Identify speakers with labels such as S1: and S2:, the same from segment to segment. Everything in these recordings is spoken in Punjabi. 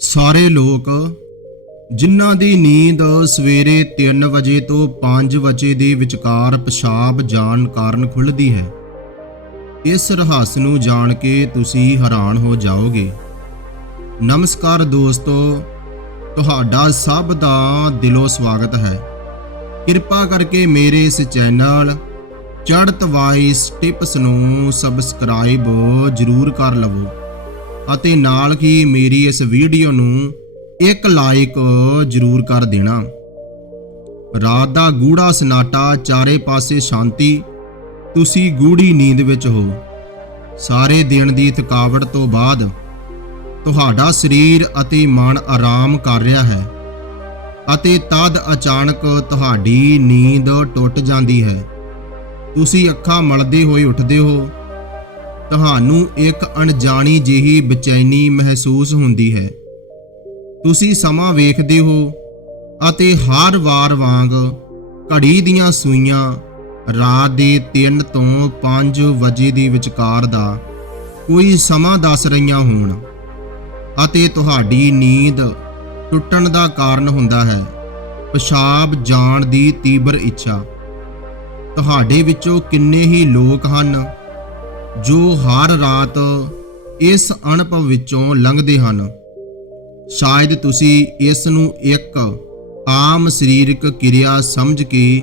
S1: ਸਾਰੇ ਲੋਕ, ਜਿਨ੍ਹਾਂ ਦੀ ਨੀਂਦ ਸਵੇਰੇ 3 ਵਜੇ ਤੋਂ 5 ਵਜੇ ਦੇ ਵਿਚਕਾਰ ਪਿਸ਼ਾਬ ਜਾਣ ਕਾਰਨ ਖੁੱਲਦੀ ਹੈ, ਇਸ ਰਹੱਸ ਨੂੰ ਜਾਣ ਕੇ ਤੁਸੀਂ ਹੈਰਾਨ ਹੋ ਜਾਓਗੇ। ਨਮਸਕਾਰ ਦੋਸਤੋ, ਤੁਹਾਡਾ ਸਭ ਦਾ ਦਿਲੋਂ ਸਵਾਗਤ ਹੈ। ਕਿਰਪਾ ਕਰਕੇ ਮੇਰੇ ਇਸ ਚੈਨਲ ਚੜ੍ਹਤ ਵਾਈਸ ਟਿਪਸ ਨੂੰ ਸਬਸਕ੍ਰਾਈਬ ਜ਼ਰੂਰ ਕਰ ਲਵੋ। ਅਤੇ ਨਾਲ ਹੀ ਮੇਰੀ ਇਸ ਵੀਡੀਓ ਨੂੰ ਇੱਕ ਲਾਈਕ ਜ਼ਰੂਰ ਕਰ ਦੇਣਾ। ਰਾਤ ਦਾ ਗੂੜਾ ਸਨਾਟਾ ਚਾਰੇ ਪਾਸੇ ਸ਼ਾਂਤੀ, ਤੁਸੀਂ ਗੂੜੀ ਨੀਂਦ ਵਿੱਚ ਹੋ। ਸਾਰੇ ਦਿਨ ਦੀ ਥਕਾਵਟ ਤੋਂ ਬਾਅਦ ਤੁਹਾਡਾ ਸਰੀਰ ਅਤੇ ਮਨ ਆਰਾਮ ਕਰ ਰਿਹਾ ਹੈ ਅਤੇ ਤਦ ਅਚਾਨਕ ਤੁਹਾਡੀ ਨੀਂਦ ਟੁੱਟ ਜਾਂਦੀ ਹੈ। ਤੁਸੀਂ ਅੱਖਾਂ ਮਲਦੇ ਹੋਏ ਉੱਠਦੇ ਹੋ ਤੁਹਾਨੂੰ ਇੱਕ ਅਣਜਾਣੀ ਜਿਹੀ ਬੇਚੈਨੀ ਮਹਿਸੂਸ ਹੁੰਦੀ ਹੈ। ਤੁਸੀਂ ਸਮਾਂ ਵੇਖਦੇ ਹੋ ਅਤੇ ਹਰ ਵਾਰ ਵਾਂਗ ਘੜੀ ਦੀਆਂ ਸੂਈਆਂ ਰਾਤ ਦੇ 3 ਤੋਂ 5 ਵਜੇ ਦੇ ਵਿਚਕਾਰ ਦਾ ਕੋਈ ਸਮਾਂ ਦੱਸ ਰਹੀਆਂ ਹੋਣ ਅਤੇ ਤੁਹਾਡੀ ਨੀਂਦ ਟੁੱਟਣ ਦਾ ਕਾਰਨ ਹੁੰਦਾ ਹੈ। ਪਿਸ਼ਾਬ ਜਾਣ ਦੀ ਤੀਬਰ ਇੱਛਾ। ਤੁਹਾਡੇ ਵਿੱਚੋਂ ਕਿੰਨੇ ਹੀ ਲੋਕ ਹਨ ਜੋ ਹਰ ਰਾਤ ਇਸ ਅਣਪ ਵਿੱਚੋਂ ਲੰਘਦੇ ਹਨ। ਸ਼ਾਇਦ ਤੁਸੀਂ ਇਸ ਨੂੰ ਇੱਕ ਆਮ ਸਰੀਰਕ ਕਿਰਿਆ ਸਮਝ ਕੇ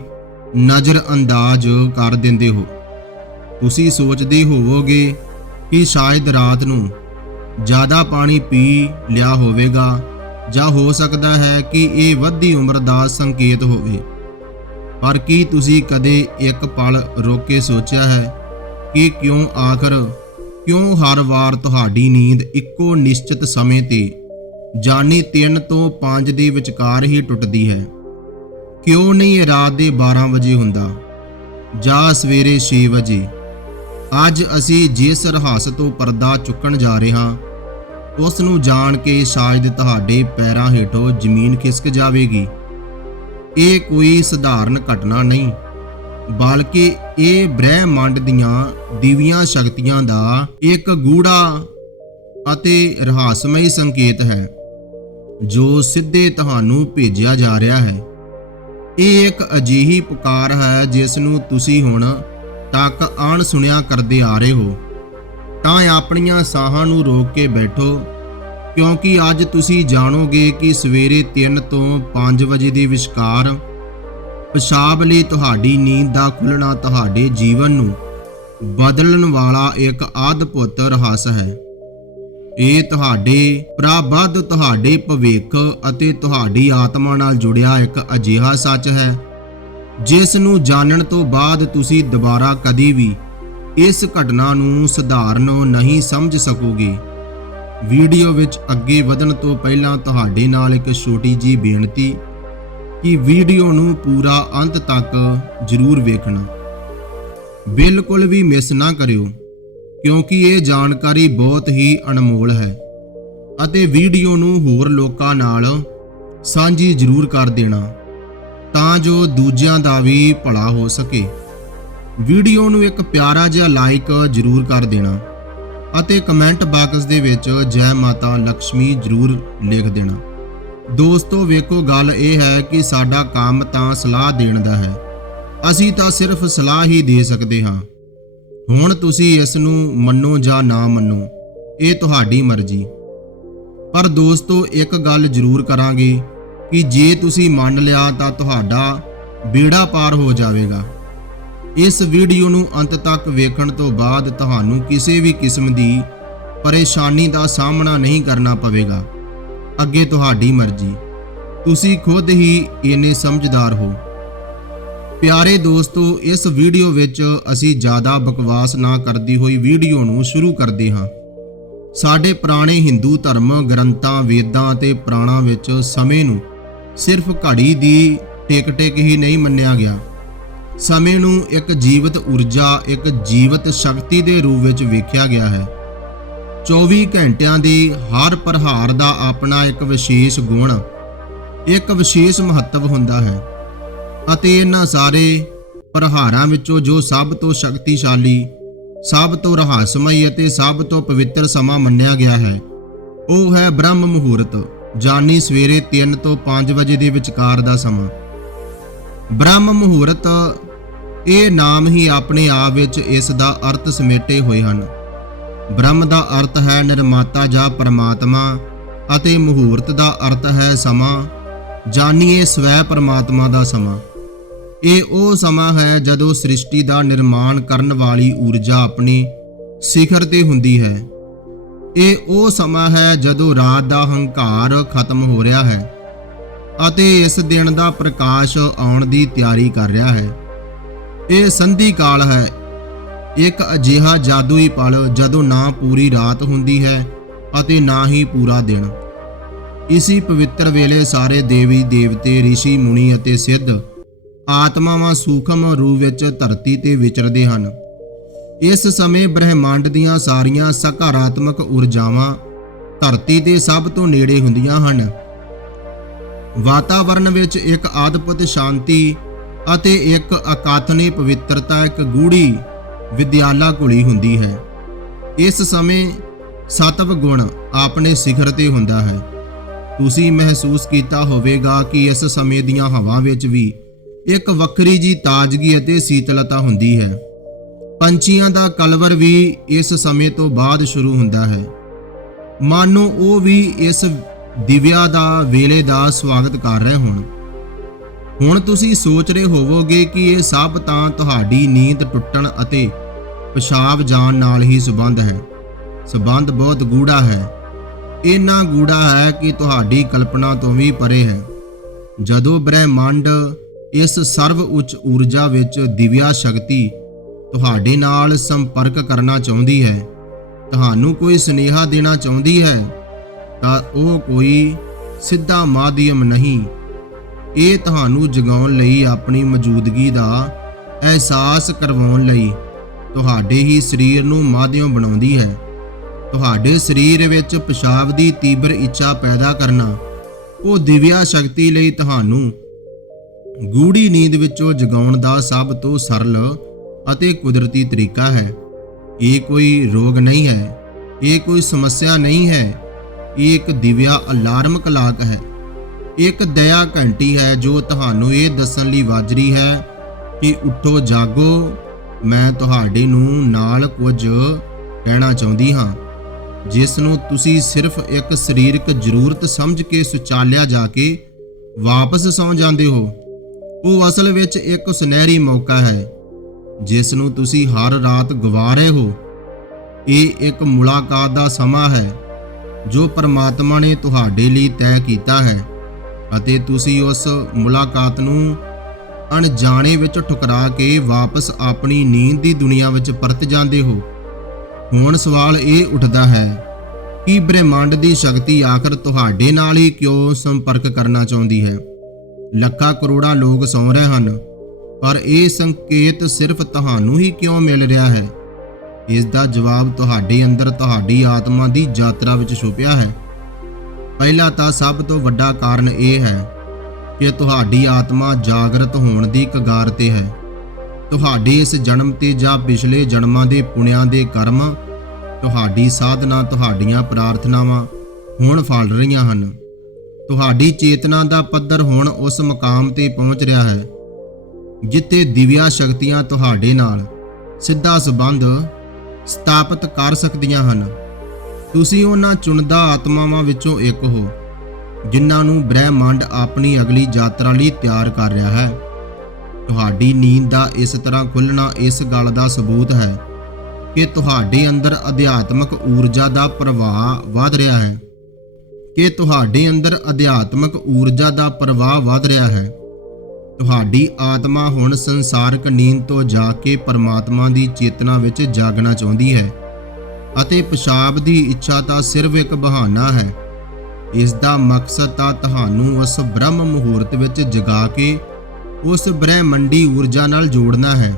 S1: ਨਜ਼ਰ ਅੰਦਾਜ਼ ਕਰ ਦਿੰਦੇ ਹੋ। ਤੁਸੀਂ ਸੋਚਦੇ ਹੋਵੋਗੇ ਕਿ ਸ਼ਾਇਦ ਰਾਤ ਨੂੰ ਜ਼ਿਆਦਾ ਪਾਣੀ ਪੀ ਲਿਆ ਹੋਵੇਗਾ ਜਾਂ ਹੋ ਸਕਦਾ ਹੈ ਕਿ ਇਹ ਵੱਧੀ ਉਮਰ ਦਾ ਸੰਕੇਤ ਹੋਵੇ। ਪਰ ਕੀ ਤੁਸੀਂ ਕਦੇ ਇੱਕ ਪਲ ਰੋਕੇ ਸੋਚਿਆ ਹੈ ਕਿ ਕਿਉਂ ਆਖਰ? ਕਿਉਂ ਹਰ ਵਾਰ ਤੁਹਾਡੀ ਨੀਂਦ ਇੱਕੋ ਨਿਸ਼ਚਿਤ ਸਮੇਂ ਤੇ? ਜਾਣੀ 3 ਤੋਂ 5 ਦੇ ਵਿਚਕਾਰ ਹੀ ਟੁੱਟਦੀ ਹੈ। ਕਿਉਂ ਨਹੀਂ ਇਹ ਰਾਤ ਦੇ 12 ਵਜੇ ਹੁੰਦਾ? ਜਾਂ ਸਵੇਰੇ 6 ਵਜੇ। ਅੱਜ ਅਸੀਂ ਜਿਸ ਰਹੱਸ ਤੋਂ ਪਰਦਾ ਚੁੱਕਣ ਜਾ ਰਹੇ ਹਾਂ, ਉਸ ਨੂੰ ਜਾਣ ਕੇ ਸ਼ਾਇਦ ਤੁਹਾਡੇ ਪੈਰਾਂ ਹੇਠੋਂ ਜ਼ਮੀਨ ਖਿਸਕ ਜਾਵੇਗੀ। ਇਹ ਕੋਈ ਸਧਾਰਨ ਘਟਨਾ ਨਹੀਂ, ਬਲਕਿ ਇਹ ਬ੍ਰਹਿਮੰਡ ਦੀਆਂ ਦਿਵੀਆਂ ਸ਼ਕਤੀਆਂ ਦਾ ਇੱਕ ਗੂੜਾ ਅਤੇ ਰਹੱਸਮਈ ਸੰਕੇਤ ਹੈ, ਜੋ ਸਿੱਧੇ ਤੁਹਾਨੂੰ ਭੇਜਿਆ ਜਾ ਰਿਹਾ ਹੈ। ਇਹ ਇੱਕ ਅਜਿਹੀ ਪੁਕਾਰ ਹੈ ਜਿਸ ਨੂੰ ਤੁਸੀਂ ਹੁਣ ਤੱਕ ਅਣ ਸੁਣਿਆ ਕਰਦੇ ਆ ਰਹੇ ਹੋ। ਤਾਂ ਆਪਣੀਆਂ ਸਾਹਾਂ ਨੂੰ ਰੋਕ ਕੇ ਬੈਠੋ, ਕਿਉਂਕਿ ਅੱਜ ਤੁਸੀਂ ਜਾਣੋਗੇ ਕਿ ਸਵੇਰੇ 3 ਤੋਂ 5 ਵਜੇ ਦੇ ਵਿਚਕਾਰ ਪਿਸ਼ਾਬ ਲਈ ਤੁਹਾਡੀ ਨੀਂਦ ਦਾ ਖੁੱਲਣਾ ਤੁਹਾਡੇ ਜੀਵਨ ਨੂੰ ਬਦਲਣ ਵਾਲਾ ਇੱਕ ਅਦਭੁਤ ਰਹੱਸ ਹੈ। ਇਹ ਤੁਹਾਡੇ ਪ੍ਰਬੱਧ, ਤੁਹਾਡੇ ਭਵਿੱਖ ਅਤੇ ਤੁਹਾਡੀ ਆਤਮਾ ਨਾਲ ਜੁੜਿਆ ਇੱਕ ਅਜਿਹਾ ਸੱਚ ਹੈ, ਜਿਸ ਨੂੰ ਜਾਣਨ ਤੋਂ ਬਾਅਦ ਤੁਸੀਂ ਦੁਬਾਰਾ ਕਦੀ ਵੀ ਇਸ ਘਟਨਾ ਨੂੰ ਸਧਾਰਨ ਨਹੀਂ ਸਮਝ ਸਕੋਗੇ। ਵੀਡੀਓ ਵਿੱਚ ਅੱਗੇ ਵਧਣ ਤੋਂ ਪਹਿਲਾਂ ਤੁਹਾਡੇ ਨਾਲ ਇੱਕ ਛੋਟੀ ਜੀ ਬੇਨਤੀ ਕਿ ਵੀਡੀਓ ਨੂੰ ਪੂਰਾ ਅੰਤ ਤੱਕ ਜ਼ਰੂਰ ਵੇਖਣਾ। ਬਿਲਕੁਲ ਵੀ ਮਿਸ ਨਾ ਕਰਿਓ, ਕਿਉਂਕਿ ਇਹ ਜਾਣਕਾਰੀ ਬਹੁਤ ਹੀ ਅਨਮੋਲ ਹੈ ਅਤੇ ਵੀਡੀਓ ਨੂੰ ਹੋਰ ਲੋਕਾਂ ਨਾਲ ਸਾਂਝੀ ਜ਼ਰੂਰ ਕਰ ਦੇਣਾ, ਤਾਂ ਜੋ ਦੂਜਿਆਂ ਦਾ ਵੀ ਭਲਾ ਹੋ ਸਕੇ। ਵੀਡੀਓ ਨੂੰ ਇੱਕ ਪਿਆਰਾ ਜਿਹਾ ਲਾਈਕ ਜ਼ਰੂਰ ਕਰ ਦੇਣਾ ਅਤੇ ਕਮੈਂਟ ਬਾਕਸ ਦੇ ਵਿੱਚ ਜੈ ਮਾਤਾ ਲక్ష్ਮੀ ਜ਼ਰੂਰ ਲਿਖ ਦੇਣਾ। ਦੋਸਤੋ, ਵੇਖੋ, ਗੱਲ ਇਹ ਹੈ ਕਿ ਸਾਡਾ ਕੰਮ ਤਾਂ ਸਲਾਹ ਦੇਣ ਦਾ ਹੈ। ਅਸੀਂ ਤਾਂ ਸਿਰਫ ਸਲਾਹ ਹੀ ਦੇ ਸਕਦੇ ਹਾਂ। ਹੁਣ ਤੁਸੀਂ ਇਸ ਨੂੰ ਮੰਨੋ ਜਾਂ ਨਾ ਮੰਨੋ, ਇਹ ਤੁਹਾਡੀ ਮਰਜ਼ੀ। ਪਰ ਦੋਸਤੋ, ਇੱਕ ਗੱਲ ਜ਼ਰੂਰ ਕਰਾਂਗੇ ਕਿ ਜੇ ਤੁਸੀਂ ਮੰਨ ਲਿਆ ਤਾਂ ਤੁਹਾਡਾ ਬੇੜਾ ਪਾਰ ਹੋ ਜਾਵੇਗਾ। ਇਸ ਵੀਡੀਓ ਨੂੰ ਅੰਤ ਤੱਕ ਵੇਖਣ ਤੋਂ ਬਾਅਦ ਤੁਹਾਨੂੰ ਕਿਸੇ ਵੀ ਕਿਸਮ ਦੀ ਪਰੇਸ਼ਾਨੀ ਦਾ ਸਾਹਮਣਾ ਨਹੀਂ ਕਰਨਾ ਪਵੇਗਾ। ਅੱਗੇ ਤੁਹਾਡੀ ਮਰਜ਼ੀ। ਤੁਸੀਂ ਖੁਦ ਹੀ ਇੰਨੇ ਸਮਝਦਾਰ ਹੋ। ਪਿਆਰੇ ਦੋਸਤੋ, ਇਸ ਵੀਡੀਓ ਵਿੱਚ ਅਸੀਂ ਜ਼ਿਆਦਾ ਬਕਵਾਸ ਨਾ ਕਰਦੀ ਹੋਈ ਵੀਡੀਓ ਨੂੰ ਸ਼ੁਰੂ ਕਰਦੇ ਹਾਂ। ਸਾਡੇ ਪੁਰਾਣੇ ਹਿੰਦੂ ਧਰਮ, ਗ੍ਰੰਥਾਂ, ਵੇਦਾਂ ਅਤੇ ਪੁਰਾਣਾਂ ਵਿੱਚ ਸਮੇਂ ਨੂੰ ਸਿਰਫ ਘੜੀ ਦੀ ਟਿਕ-ਟਿਕ ਹੀ ਨਹੀਂ ਮੰਨਿਆ ਗਿਆ। ਸਮੇਂ ਨੂੰ ਇੱਕ ਜੀਵਤ ਊਰਜਾ, ਇੱਕ ਜੀਵਤ ਸ਼ਕਤੀ ਦੇ ਰੂਪ ਵਿੱਚ ਵੇਖਿਆ ਗਿਆ ਹੈ। 24 ਘੰਟਿਆਂ ਦੇ ਹਰ ਪ੍ਰਹਾਰ ਦਾ ਆਪਣਾ ਇੱਕ ਵਿਸ਼ੇਸ਼ ਗੁਣ, ਇੱਕ ਵਿਸ਼ੇਸ਼ ਮਹੱਤਵ ਹੁੰਦਾ ਹੈ ਅਤੇ ਇਹਨਾਂ ਸਾਰੇ ਪ੍ਰਹਾਰਾਂ ਵਿੱਚੋਂ ਜੋ ਸਭ ਤੋਂ ਸ਼ਕਤੀਸ਼ਾਲੀ, ਸਭ ਤੋਂ ਰਹੱਸਮਈ ਅਤੇ ਸਭ ਤੋਂ ਪਵਿੱਤਰ ਸਮਾਂ ਮੰਨਿਆ ਗਿਆ ਹੈ, ਉਹ ਹੈ ਬ੍ਰਹਮ ਮੁਹੂਰਤ, ਜਾਨੀ ਸਵੇਰੇ 3 ਤੋਂ 5 ਵਜੇ ਦੇ ਵਿਚਕਾਰ ਦਾ ਸਮਾਂ। ਬ੍ਰਹਮ ਮੁਹੂਰਤ, ਇਹ ਨਾਮ ਹੀ ਆਪਣੇ ਆਪ ਵਿੱਚ ਇਸ ਦਾ ਅਰਥ ਸਮੇਟੇ ਹੋਏ ਹਨ। ਬ੍ਰਹਮ ਦਾ ਅਰਥ ਹੈ ਨਿਰਮਾਤਾ ਜਾਂ ਪਰਮਾਤਮਾ ਅਤੇ ਮੁਹੂਰਤ ਦਾ ਅਰਥ ਹੈ ਸਮਾਂ, ਜਾਣੀਏ ਸਵੈ ਪਰਮਾਤਮਾ ਦਾ ਸਮਾਂ। ਇਹ ਉਹ ਸਮਾਂ ਹੈ ਜਦੋਂ ਸ੍ਰਿਸ਼ਟੀ ਦਾ ਨਿਰਮਾਣ ਕਰਨ ਵਾਲੀ ਊਰਜਾ ਆਪਣੀ ਸਿਖਰ ਤੇ ਹੁੰਦੀ ਹੈ। ਇਹ ਉਹ ਸਮਾਂ ਹੈ ਜਦੋਂ ਰਾਤ ਦਾ ਹੰਕਾਰ ਖਤਮ ਹੋ ਰਿਹਾ ਹੈ ਅਤੇ ਇਸ ਦਿਨ ਦਾ ਪ੍ਰਕਾਸ਼ ਆਉਣ ਦੀ ਤਿਆਰੀ ਕਰ ਰਿਹਾ ਹੈ। ਇਹ ਸੰਧੀ ਕਾਲ ਹੈ ਇੱਕ ਅਜਿਹਾ ਜਾਦੂਈ ਪਲ ਜਦੋਂ ਨਾ ਪੂਰੀ ਰਾਤ ਹੁੰਦੀ ਹੈ ਅਤੇ ਨਾ ਹੀ ਪੂਰਾ ਦਿਨ। ਇਸੀ ਪਵਿੱਤਰ ਵੇਲੇ ਸਾਰੇ ਦੇਵੀ, ਦੇਵਤੇ ઋષਿ ਮੁਨੀ ਅਤੇ ਸਿੱਧ ਆਤਮਾਵਾਂ ਸੂਖਮ ਰੂਪ ਵਿੱਚ ਧਰਤੀ ਤੇ ਵਿਚਰਦੇ ਹਨ। ਇਸ ਸਮੇਂ ਬ੍ਰਹਿਮੰਡ ਦੀਆਂ ਸਾਰੀਆਂ ਸਕਾਰਾਤਮਕ ਊਰਜਾਵਾਂ ਧਰਤੀ ਦੇ ਸਭ ਤੋਂ ਨੇੜੇ ਹੁੰਦੀਆਂ ਹਨ। ਵਾਤਾਵਰਣ ਵਿੱਚ ਇੱਕ ਅਦਭੁਤ ਸ਼ਾਂਤੀ ਅਤੇ ਇੱਕ ਅਕਾਥਨੀ ਪਵਿੱਤਰਤਾ, ਇੱਕ ਗੂੜੀ ਵਿਦਿਆਲਾ ਘੁਲੀ ਹੁੰਦੀ ਹੈ। ਇਸ ਸਮੇਂ ਸਤਵ ਗੁਣ ਆਪਣੇ ਸਿਖਰ ਤੇ ਹੁੰਦਾ ਹੈ। ਤੁਸੀਂ ਮਹਿਸੂਸ ਕੀਤਾ ਹੋਵੇਗਾ ਕਿ ਇਸ ਸਮੇਂ ਦੀਆਂ ਹਵਾ ਵਿੱਚ ਵੀ ਇੱਕ ਵੱਖਰੀ ਜੀ ਤਾਜ਼ਗੀ ਅਤੇ ਸੀਤਲਤਾ ਹੁੰਦੀ ਹੈ। ਪੰਛੀਆਂ ਦਾ ਕਲਵਰ ਵੀ ਇਸ ਸਮੇਂ ਤੋਂ ਬਾਅਦ ਸ਼ੁਰੂ ਹੁੰਦਾ ਹੈ। ਮਾਨੋ ਉਹ ਵੀ ਇਸ ਦਿਵਿਆ ਦਾ, ਵੇਲੇ ਦਾ ਸਵਾਗਤ ਕਰ ਰਹੇ ਹੋਣ। ਹੁਣ ਤੁਸੀਂ ਸੋਚ ਰਹੇ ਹੋਵੋਗੇ ਕਿ ਇਹ ਸਭ ਤਾਂ ਤੁਹਾਡੀ ਨੀਂਦ ਟੁੱਟਣ ਅਤੇ ਪਿਸ਼ਾਬ ਜਾਣ ਨਾਲ ਹੀ ਸੰਬੰਧ ਹੈ। ਸੰਬੰਧ ਬਹੁਤ ਗੂੜਾ ਹੈ। ਇੰਨਾ ਗੂੜਾ ਹੈ ਕਿ ਤੁਹਾਡੀ ਕਲਪਨਾ ਤੋਂ ਵੀ ਪਰੇ ਹੈ। ਜਦੋਂ ਬ੍ਰਹਿਮੰਡ ਇਸ ਸਰਵ ਉੱਚ ਊਰਜਾ ਵਿੱਚ ਦਿਵਿਆ ਸ਼ਕਤੀ ਤੁਹਾਡੇ ਨਾਲ ਸੰਪਰਕ ਕਰਨਾ ਚਾਹੁੰਦੀ ਹੈ, ਤੁਹਾਨੂੰ ਕੋਈ ਸੁਨੇਹਾ ਦੇਣਾ ਚਾਹੁੰਦੀ ਹੈ, ਤਾਂ ਉਹ ਕੋਈ ਸਿੱਧਾ ਮਾਧਿਅਮ ਨਹੀਂ। ਇਹ ਤੁਹਾਨੂੰ ਜਗਾਉਣ ਲਈ ਆਪਣੀ ਮੌਜੂਦਗੀ ਦਾ ਅਹਿਸਾਸ ਕਰਵਾਉਣ ਲਈ ਤੁਹਾਡੇ ਹੀ ਸਰੀਰ ਨੂੰ ਮਾਧਿਅਮ ਬਣਾਉਂਦੀ ਹੈ। ਤੁਹਾਡੇ ਸਰੀਰ ਵਿੱਚ ਪਿਸ਼ਾਬ ਦੀ ਤੀਬਰ ਇੱਛਾ ਪੈਦਾ ਕਰਨਾ, ਉਹ ਦਿਵਿਆ ਸ਼ਕਤੀ ਲਈ ਤੁਹਾਨੂੰ ਗੂੜੀ ਨੀਂਦ ਵਿੱਚੋਂ ਜਗਾਉਣ ਦਾ ਸਭ ਤੋਂ ਸਰਲ ਅਤੇ ਕੁਦਰਤੀ ਤਰੀਕਾ ਹੈ। ਇਹ ਕੋਈ ਰੋਗ ਨਹੀਂ ਹੈ, ਇਹ ਕੋਈ ਸਮੱਸਿਆ ਨਹੀਂ ਹੈ, ਇਹ ਇੱਕ ਦਿਵਿਆ ਅਲਾਰਮ ਕਲਾਕ ਹੈ। ਇੱਕ ਦਇਆ ਘੰਟੀ ਹੈ ਜੋ ਤੁਹਾਨੂੰ ਇਹ ਦੱਸਣ ਲਈ ਵਾਜਰੀ ਹੈ ਕਿ ਉੱਠੋ, ਜਾਗੋ ਮੈਂ ਤੁਹਾਡੇ ਨੂੰ ਨਾਲ ਕੁਝ ਕਹਿਣਾ ਚਾਹੁੰਦੀ ਹਾਂ, ਜਿਸ ਨੂੰ ਤੁਸੀਂ ਸਿਰਫ ਇੱਕ ਸਰੀਰਕ ਜ਼ਰੂਰਤ ਸਮਝ ਕੇ ਸੁਚਾਲਿਆ ਜਾ ਕੇ ਵਾਪਸ ਸੌਂ ਜਾਂਦੇ ਹੋ। ਉਹ ਅਸਲ ਵਿੱਚ ਇੱਕ ਸੁਨਹਿਰੀ ਮੌਕਾ ਹੈ, ਜਿਸ ਨੂੰ ਤੁਸੀਂ ਹਰ ਰਾਤ ਗਵਾ ਰਹੇ ਹੋ। ਇਹ ਇੱਕ ਮੁਲਾਕਾਤ ਦਾ ਸਮਾਂ ਹੈ, ਜੋ ਪਰਮਾਤਮਾ ਨੇ ਤੁਹਾਡੇ ਲਈ ਤੈਅ ਕੀਤਾ ਹੈ ਅਤੇ ਤੁਸੀਂ ਉਸ ਮੁਲਾਕਾਤ ਨੂੰ ਅਣਜਾਣੇ ਵਿੱਚ ਠੁਕਰਾ ਕੇ ਵਾਪਸ ਆਪਣੀ ਨੀਂਦ ਦੀ ਦੁਨੀਆ ਵਿੱਚ ਪਰਤ ਜਾਂਦੇ ਹੋ। ਹੁਣ ਸਵਾਲ ਇਹ ਉੱਠਦਾ ਹੈ ਕਿ ਬ੍ਰਹਿਮੰਡ ਦੀ ਸ਼ਕਤੀ ਆਖਰ ਤੁਹਾਡੇ ਨਾਲ ਹੀ ਕਿਉਂ ਸੰਪਰਕ ਕਰਨਾ ਚਾਹੁੰਦੀ ਹੈ? ਲੱਖਾਂ ਕਰੋੜਾਂ ਲੋਕ ਸੌ ਰਹੇ ਹਨ, ਪਰ ਇਹ ਸੰਕੇਤ ਸਿਰਫ ਤੁਹਾਨੂੰ ਹੀ ਕਿਉਂ ਮਿਲ ਰਿਹਾ ਹੈ? ਇਸ ਦਾ ਜਵਾਬ ਤੁਹਾਡੇ ਅੰਦਰ ਤੁਹਾਡੀ ਆਤਮਾ ਦੀ ਯਾਤਰਾ ਵਿੱਚ ਛੁਪਿਆ ਹੈ। ਪਹਿਲਾ ਤਾਂ ਸਭ ਤੋਂ ਵੱਡਾ ਕਾਰਨ ਇਹ ਹੈ ਕਿ ਤੁਹਾਡੀ ਆਤਮਾ ਜਾਗਰਤ ਹੋਣ ਦੀ ਕਗਾਰ ਤੇ ਹੈ। ਤੁਹਾਡੇ ਇਸ ਜਨਮ ਤੇ ਜਾਂ ਪਿਛਲੇ ਜਨਮਾਂ ਦੇ ਪੁਣਿਆਂ ਦੇ ਕਰਮ, ਤੁਹਾਡੀ ਸਾਧਨਾ, ਤੁਹਾਡੀਆਂ ਪ੍ਰਾਰਥਨਾਵਾਂ ਹੁਣ ਫਲ ਰਹੀਆਂ ਹਨ। ਤੁਹਾਡੀ ਚੇਤਨਾ ਦਾ ਪੱਧਰ ਹੁਣ ਉਸ ਮਕਾਮ ਤੇ ਪਹੁੰਚ ਰਿਹਾ ਹੈ, ਜਿੱਥੇ ਦਿਵਿਆ ਸ਼ਕਤੀਆਂ ਤੁਹਾਡੇ ਨਾਲ ਸਿੱਧਾ ਸੰਬੰਧ ਸਥਾਪਿਤ ਕਰ ਸਕਦੀਆਂ ਹਨ। ਤੁਸੀਂ ਉਹਨਾਂ ਚੁਣਦਾ ਆਤਮਾਵਾਂ ਵਿੱਚੋਂ ਇੱਕ ਹੋ। ਜਿਨ੍ਹਾਂ ਨੂੰ ਬ੍ਰਹਿਮੰਡ ਆਪਣੀ ਅਗਲੀ ਯਾਤਰਾ ਲਈ ਤਿਆਰ ਕਰ ਰਿਹਾ ਹੈ। ਤੁਹਾਡੀ ਨੀਂਦ ਦਾ ਇਸ ਤਰ੍ਹਾਂ ਖੁੱਲਣਾ ਇਸ ਗੱਲ ਦਾ ਸਬੂਤ ਹੈ ਕਿ ਤੁਹਾਡੇ ਅੰਦਰ ਅਧਿਆਤਮਕ ਊਰਜਾ ਦਾ ਪ੍ਰਵਾਹ ਵਧ ਰਿਹਾ ਹੈ। ਕਿ ਤੁਹਾਡੇ ਅੰਦਰ ਅਧਿਆਤਮਕ ਊਰਜਾ ਦਾ ਪ੍ਰਵਾਹ ਵਧ ਰਿਹਾ ਹੈ। ਤੁਹਾਡੀ ਆਤਮਾ ਹੁਣ ਸੰਸਾਰਕ ਨੀਂਦ ਤੋਂ ਜਾ ਕੇ ਪਰਮਾਤਮਾ ਦੀ ਚੇਤਨਾ ਵਿੱਚ ਜਾਗਣਾ ਚਾਹੁੰਦੀ ਹੈ ਅਤੇ ਪਿਸ਼ਾਬ ਦੀ ਇੱਛਾ ਤਾਂ ਸਿਰਫ ਇੱਕ ਬਹਾਨਾ ਹੈ। ਇਸ ਦਾ ਮਕਸਦ ਤਾਂ ਤੁਹਾਨੂੰ ਉਸ ਬ੍ਰਹਮ ਮੁਹੂਰਤ ਵਿੱਚ ਜਗਾ ਕੇ ਉਸ ਬ੍ਰਹਿਮੰਡੀ ਊਰਜਾ ਨਾਲ ਜੋੜਨਾ ਹੈ।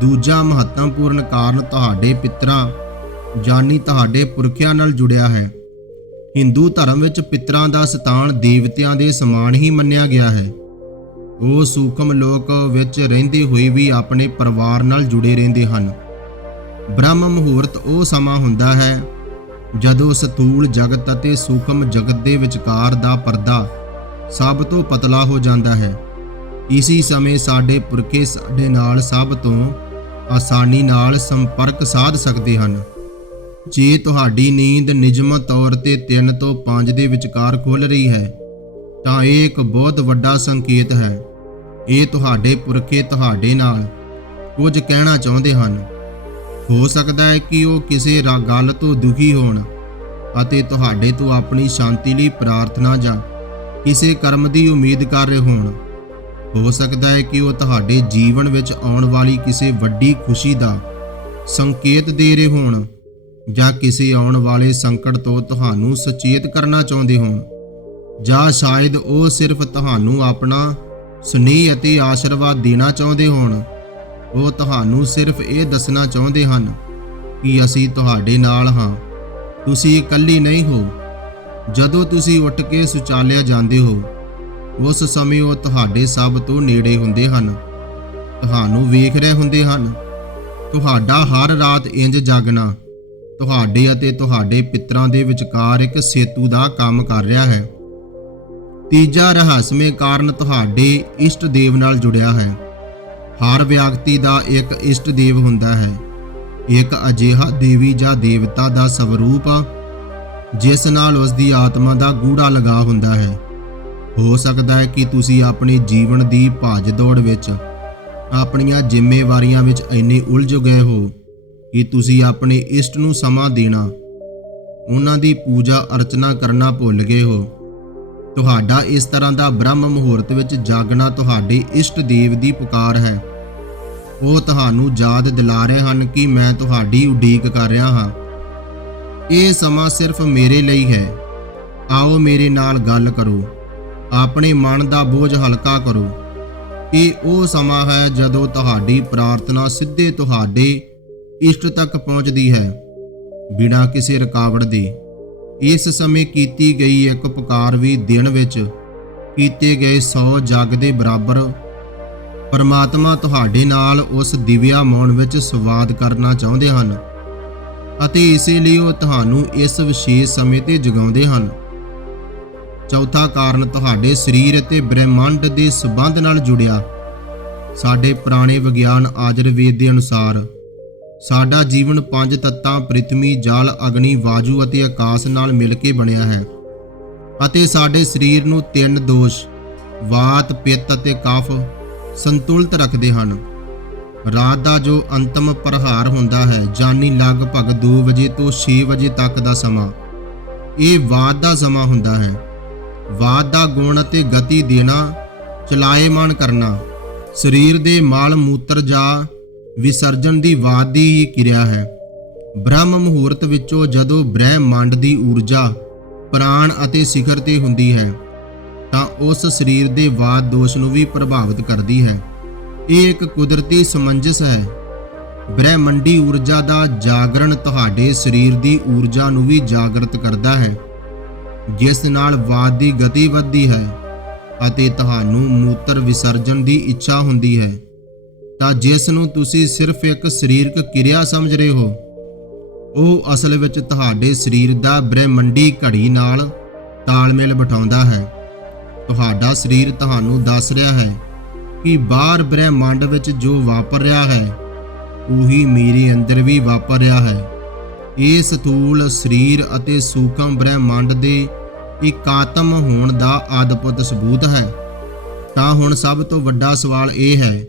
S1: ਦੂਜਾ ਮਹੱਤਵਪੂਰਨ ਕਾਰਨ ਤੁਹਾਡੇ ਪਿਤਰਾਂ ਜਾਨੀ ਤੁਹਾਡੇ ਪੁਰਖਿਆਂ ਨਾਲ ਜੁੜਿਆ ਹੈ। ਹਿੰਦੂ ਧਰਮ ਵਿੱਚ ਪਿਤਰਾਂ ਦਾ ਸਥਾਨ ਦੇਵਤਿਆਂ ਦੇ ਸਮਾਨ ਹੀ ਮੰਨਿਆ ਗਿਆ ਹੈ। ਉਹ ਸੂਖਮ ਲੋਕ ਵਿੱਚ ਰਹਿੰਦੇ ਹੋਏ ਵੀ ਆਪਣੇ ਪਰਿਵਾਰ ਨਾਲ ਜੁੜੇ ਰਹਿੰਦੇ ਹਨ। ਬ੍ਰਹਮ ਮੁਹੂਰਤ ਉਹ ਸਮਾਂ ਹੁੰਦਾ ਹੈ ਜਦੋਂ ਸਤੂਲ ਜਗਤ ਅਤੇ ਸੂਖਮ ਜਗਤ ਦੇ ਵਿਚਕਾਰ ਦਾ ਪਰਦਾ ਸਭ ਤੋਂ ਪਤਲਾ ਹੋ ਜਾਂਦਾ ਹੈ, ਇਸੇ ਸਮੇਂ ਸਾਡੇ ਪੁਰਖੇ ਸਾਡੇ ਨਾਲ ਸਭ ਤੋਂ ਆਸਾਨੀ ਨਾਲ ਸੰਪਰਕ ਸਾਧ ਸਕਦੇ ਹਨ। ਜੇ ਤੁਹਾਡੀ ਨੀਂਦ ਨਿਯਮਤ ਤੌਰ ਤੇ 3 ਤੋਂ 5 ਦੇ ਵਿਚਕਾਰ ਖੁੱਲ ਰਹੀ ਹੈ, ਤਾਂ ਇਹ ਇੱਕ ਬਹੁਤ ਵੱਡਾ ਸੰਕੇਤ ਹੈ। ਇਹ ਤੁਹਾਡੇ ਪੁਰਖੇ ਤੁਹਾਡੇ ਨਾਲ ਕੁਝ ਕਹਿਣਾ ਚਾਹੁੰਦੇ ਹਨ। ਹੋ ਸਕਦਾ ਹੈ ਕਿ ਉਹ ਕਿਸੇ ਰਾ- ਗੱਲ ਤੋਂ ਦੁਖੀ ਹੋਣ ਅਤੇ ਤੁਹਾਡੇ ਤੋਂ ਆਪਣੀ ਸ਼ਾਂਤੀ ਲਈ ਪ੍ਰਾਰਥਨਾ ਜਾਂ ਕਿਸੇ ਕਰਮ ਦੀ ਉਮੀਦ ਕਰ ਰਹੇ ਹੋਣ। ਹੋ ਸਕਦਾ ਹੈ ਕਿ ਉਹ ਤੁਹਾਡੇ ਜੀਵਨ ਵਿੱਚ ਆਉਣ ਵਾਲੀ ਕਿਸੇ ਵੱਡੀ ਖੁਸ਼ੀ ਦਾ ਸੰਕੇਤ ਦੇ ਰਹੇ ਹੋਣ ਜਾਂ ਕਿਸੇ ਆਉਣ ਵਾਲੇ ਸੰਕਟ ਤੋਂ ਤੁਹਾਨੂੰ ਸੁਚੇਤ ਕਰਨਾ ਚਾਹੁੰਦੇ ਹੋਣ। ਜਾਂ ਸ਼ਾਇਦ ਉਹ ਸਿਰਫ ਤੁਹਾਨੂੰ ਆਪਣਾ ਸੁਨੇਹ ਅਤੇ ਆਸ਼ੀਰਵਾਦ ਦੇਣਾ ਚਾਹੁੰਦੇ ਹੋਣ। ਉਹ ਤੁਹਾਨੂੰ ਸਿਰਫ ਇਹ ਦੱਸਣਾ ਚਾਹੁੰਦੇ ਹਨ ਕਿ ਅਸੀਂ ਤੁਹਾਡੇ ਨਾਲ ਹਾਂ। ਤੁਸੀਂ ਇਕੱਲੀ ਨਹੀਂ ਹੋ। ਜਦੋਂ ਤੁਸੀਂ ਉੱਠ ਕੇ ਸੁਚਾਲਿਆ ਜਾਂਦੇ ਹੋ, ਉਸ ਸਮੇਂ ਉਹ ਤੁਹਾਡੇ ਸਭ ਤੋਂ ਨੇੜੇ ਹੁੰਦੇ ਹਨ। ਤੁਹਾਨੂੰ ਵੇਖ ਰਹੇ ਹੁੰਦੇ ਹਨ, ਤੁਹਾਡਾ ਹਰ ਰਾਤ ਇੰਜ ਜਾਗਣਾ, ਤੁਹਾਡੇ ਅਤੇ ਤੁਹਾਡੇ ਪਿੱਤਰਾਂ ਦੇ ਵਿਚਕਾਰ ਇੱਕ ਸੇਤੂ ਦਾ ਕੰਮ ਕਰ ਰਿਹਾ ਹੈ। ਤੀਜਾ ਰਹੱਸਮੇ ਕਾਰਨ ਤੁਹਾਡੇ ਇਸ਼ਟ ਦੇਵ ਨਾਲ ਜੁੜਿਆ ਹੈ। ਹਰ ਵਿਅਕਤੀ ਦਾ ਇੱਕ ਇਸ਼ਟ ਦੇਵ ਹੁੰਦਾ ਹੈ। ਇੱਕ ਅਜਿਹਾ ਦੇਵੀ ਜਾਂ ਦੇਵਤਾ ਦਾ ਸਵਰੂਪ ਜਿਸ ਨਾਲ ਉਸ ਦੀ ਆਤਮਾ ਦਾ ਗੂੜਾ ਲਗਾ ਹੁੰਦਾ ਹੈ। ਹੋ ਸਕਦਾ ਹੈ ਕਿ ਤੁਸੀਂ ਆਪਣੇ ਜੀਵਨ ਦੀ ਭਾਜ ਦੌੜ ਵਿੱਚ ਆਪਣੀਆਂ ਜ਼ਿੰਮੇਵਾਰੀਆਂ ਵਿੱਚ ਇੰਨੇ ਉਲਝ ਗਏ ਹੋ ਕਿ ਤੁਸੀਂ ਆਪਣੇ ਇਸ਼ਟ ਨੂੰ ਸਮਾਂ ਦੇਣਾ, ਉਹਨਾਂ ਦੀ ਪੂਜਾ ਅਰਚਨਾ ਕਰਨਾ ਭੁੱਲ ਗਏ ਹੋ। ਤੁਹਾਡਾ ਇਸ ਤਰ੍ਹਾਂ ਦਾ ਬ੍ਰਹਮ ਮੁਹੂਰਤ ਵਿੱਚ ਜਾਗਣਾ ਤੁਹਾਡੇ ਇਸ਼ਟ ਦੇਵ ਦੀ ਪੁਕਾਰ ਹੈ। ਉਹ ਤੁਹਾਨੂੰ ਯਾਦ ਦਿਲਾ ਰਹੇ ਹਨ ਕਿ ਮੈਂ ਤੁਹਾਡੀ ਉਡੀਕ ਕਰ ਰਿਹਾ ਹਾਂ। ਇਹ ਸਮਾਂ ਸਿਰਫ ਮੇਰੇ ਲਈ ਹੈ। ਆਓ ਮੇਰੇ ਨਾਲ ਗੱਲ ਕਰੋ। ਆਪਣੇ ਮਨ ਦਾ ਬੋਝ ਹਲਕਾ ਕਰੋ। ਇਹ ਉਹ ਸਮਾਂ ਹੈ ਜਦੋਂ ਤੁਹਾਡੀ ਪ੍ਰਾਰਥਨਾ ਸਿੱਧੇ ਤੁਹਾਡੇ ਇਸ਼ਟ ਤੱਕ ਪਹੁੰਚਦੀ ਹੈ, ਬਿਨਾਂ ਕਿਸੇ ਰੁਕਾਵਟ ਦੇ। ਇਸ ਸਮੇਂ ਕੀਤੀ ਗਈ ਇੱਕ ਪੁਕਾਰ ਵੀ ਦਿਨ ਵਿੱਚ ਕੀਤੇ ਗਏ 100 ਜਗ ਦੇ ਬਰਾਬਰ। ਪਰਮਾਤਮਾ ਤੁਹਾਡੇ ਨਾਲ ਉਸ ਦਿਵਿਆ ਮੌਨ ਵਿੱਚ ਸਵਾਦ ਕਰਨਾ ਚਾਹੁੰਦੇ ਹਨ ਅਤੇ ਇਸੇ ਲਈ ਉਹ ਤੁਹਾਨੂੰ ਇਸ ਵਿਸ਼ੇਸ਼ ਸਮੇਂ ਤੇ ਜਗਾਉਂਦੇ ਹਨ। ਚੌਥਾ ਕਾਰਨ ਤੁਹਾਡੇ ਸਰੀਰ ਅਤੇ ਬ੍ਰਹਿਮੰਡ ਦੇ ਸਬੰਧ ਨਾਲ ਜੁੜਿਆ। ਸਾਡੇ ਪੁਰਾਣੇ ਵਿਗਿਆਨ ਆਯੁਰਵੇਦ ਦੇ ਅਨੁਸਾਰ ਸਾਡਾ ਜੀਵਨ ਪੰਜ ਤੱਤਾਂ, ਪ੍ਰਿਥਵੀ, ਜਲ, ਅਗਨੀ ਵਾਯੂ ਅਤੇ ਆਕਾਸ਼ ਨਾਲ ਮਿਲ ਕੇ ਬਣਿਆ ਹੈ। ਅਤੇ ਸਾਡੇ ਸਰੀਰ ਨੂੰ ਤਿੰਨ ਦੋਸ਼, ਵਾਤ, ਪਿੱਤ ਅਤੇ ਕਫ, ਸੰਤੁਲਿਤ ਰੱਖਦੇ ਹਨ। ਰਾਤ ਦਾ ਜੋ ਅੰਤਮ ਪ੍ਰਹਾਰ ਹੁੰਦਾ ਹੈ, ਜਾਨੀ ਲਗਭਗ 2 ਵਜੇ ਤੋਂ 6 ਵਜੇ ਤੱਕ ਦਾ ਸਮਾਂ। ਇਹ ਵਾਦ ਦਾ ਸਮਾਂ ਹੁੰਦਾ ਹੈ। ਵਾਦ ਦਾ ਗੁਣ ਅਤੇ ਗਤੀ ਦੇਣਾ, ਚਲਾਏਮਾਨ ਕਰਨਾ। ਸਰੀਰ ਦੇ ਮਾਲ ਮੂਤਰ ਜਾਂ ਵਿਸਰਜਨ ਦੀ ਵਾਤ ਦੀ ਹੀ ਕਿਰਿਆ ਹੈ। ਬ੍ਰਹਮ ਮੁਹੂਰਤ ਵਿੱਚੋਂ ਜਦੋਂ ਬ੍ਰਹਿਮੰਡ ਦੀ ਊਰਜਾ ਪ੍ਰਾਣ ਅਤੇ ਸਿਖਰ ਤੇ ਹੁੰਦੀ ਹੈ, ਤਾਂ ਉਸ ਸਰੀਰ ਦੇ ਵਾਦ ਦੋਸ਼ ਨੂੰ ਵੀ ਪ੍ਰਭਾਵਿਤ ਕਰਦੀ ਹੈ। ਇਹ ਇੱਕ ਕੁਦਰਤੀ ਸਮੰਜਸ ਹੈ। ਬ੍ਰਹਿਮੰਡੀ ਊਰਜਾ ਦਾ ਜਾਗਰਣ ਤੁਹਾਡੇ ਸਰੀਰ ਦੀ ਊਰਜਾ ਨੂੰ ਵੀ ਜਾਗਰਤ ਕਰਦਾ ਹੈ। ਜਿਸ ਨਾਲ ਵਾਦ ਦੀ ਗਤੀ ਵੱਧਦੀ ਹੈ ਅਤੇ ਤੁਹਾਨੂੰ ਮੂਤਰ ਵਿਸਰਜਨ ਦੀ ਇੱਛਾ ਹੁੰਦੀ ਹੈ। ਤਾਂ ਜਿਸ ਨੂੰ ਤੁਸੀਂ ਸਿਰਫ ਇੱਕ ਸਰੀਰਕ ਕਿਰਿਆ ਸਮਝ ਰਹੇ ਹੋ, ਉਹ ਅਸਲ ਵਿੱਚ ਤੁਹਾਡੇ ਸਰੀਰ ਦਾ ਬ੍ਰਹਿਮੰਡੀ ਘੜੀ ਨਾਲ ਤਾਲਮੇਲ ਬਿਠਾਉਂਦਾ ਹੈ। ਤੁਹਾਡਾ ਸਰੀਰ ਤੁਹਾਨੂੰ ਦੱਸ ਰਿਹਾ ਹੈ ਕਿ ਬਾਹਰ ਬ੍ਰਹਿਮੰਡ ਵਿੱਚ ਜੋ ਵਾਪਰ ਰਿਹਾ ਹੈ, ਉਹੀ ਮੇਰੇ ਅੰਦਰ ਵੀ ਵਾਪਰ ਰਿਹਾ ਹੈ। ਇਹ ਸਥੂਲ ਸਰੀਰ ਅਤੇ ਸੂਖਮ ਬ੍ਰਹਿਮੰਡ ਦੇ ਇਕਾਤਮ ਹੋਣ ਦਾ ਅਦਭੁਤ ਸਬੂਤ ਹੈ। ਤਾਂ ਹੁਣ ਸਭ ਤੋਂ ਵੱਡਾ ਸਵਾਲ ਇਹ ਹੈ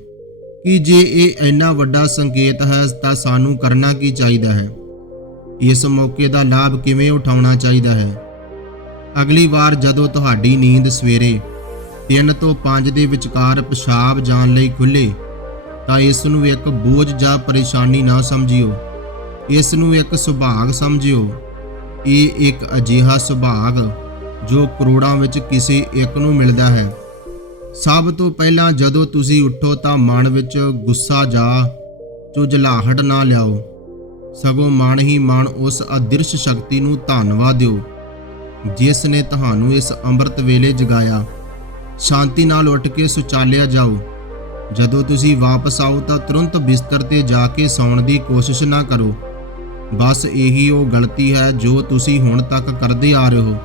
S1: ਕਿ ਜੇ ਇਹ ਇੰਨਾ ਵੱਡਾ ਸੰਕੇਤ ਹੈ ਤਾਂ ਸਾਨੂੰ ਕਰਨਾ ਕੀ ਚਾਹੀਦਾ ਹੈ? ਇਸ ਮੌਕੇ ਦਾ ਲਾਭ ਕਿਵੇਂ ਉਠਾਉਣਾ ਚਾਹੀਦਾ ਹੈ? ਅਗਲੀ ਵਾਰ ਜਦੋਂ ਤੁਹਾਡੀ ਨੀਂਦ ਸਵੇਰੇ 3 ਤੋਂ 5 ਦੇ ਵਿਚਕਾਰ ਪਿਸ਼ਾਬ ਜਾਣ ਲਈ ਖੁੱਲੇ ਤਾਂ ਇਸ ਨੂੰ ਇੱਕ ਬੋਝ ਜਾਂ ਪਰੇਸ਼ਾਨੀ ਨਾ ਸਮਝਿਓ। ਇਸ ਨੂੰ ਇੱਕ ਸੁਭਾਗ ਸਮਝਿਓ। ਇਹ ਇੱਕ ਅਜਿਹਾ ਸੁਭਾਗ ਜੋ ਕਰੋੜਾਂ ਵਿੱਚ ਕਿਸੇ ਇੱਕ ਨੂੰ ਮਿਲਦਾ ਹੈ। ਸਭ ਤੋਂ ਪਹਿਲਾਂ ਜਦੋਂ ਤੁਸੀਂ ਉੱਠੋ ਤਾਂ ਮਨ ਵਿੱਚ ਗੁੱਸਾ ਜਾਂ, ਝੁੰਝਲਾਹਟ ਨਾ ਲਿਆਓ। ਸਗੋਂ ਮਨ ਹੀ ਮਨ ਉਸ ਅਦ੍ਰਿਸ਼ ਸ਼ਕਤੀ ਨੂੰ ਧੰਨਵਾਦ ਦਿਓ, ਜਿਸ ਨੇ ਤੁਹਾਨੂੰ ਇਸ ਅੰਮ੍ਰਿਤ ਵੇਲੇ ਜਗਾਇਆ। ਸ਼ਾਂਤੀ ਨਾਲ ਉੱਠ ਕੇ ਸੁਚਾਲਿਆ ਜਾਓ। ਜਦੋਂ ਤੁਸੀਂ ਵਾਪਸ ਆਓ ਤਾਂ ਤੁਰੰਤ ਬਿਸਤਰ ਤੇ ਜਾ ਕੇ ਸੌਣ ਦੀ ਕੋਸ਼ਿਸ਼ ਨਾ ਕਰੋ। ਬਸ ਇਹੀ ਉਹ ਗਲਤੀ ਹੈ ਜੋ ਤੁਸੀਂ ਹੁਣ ਤੱਕ ਕਰਦੇ ਆ ਰਹੇ ਹੋ।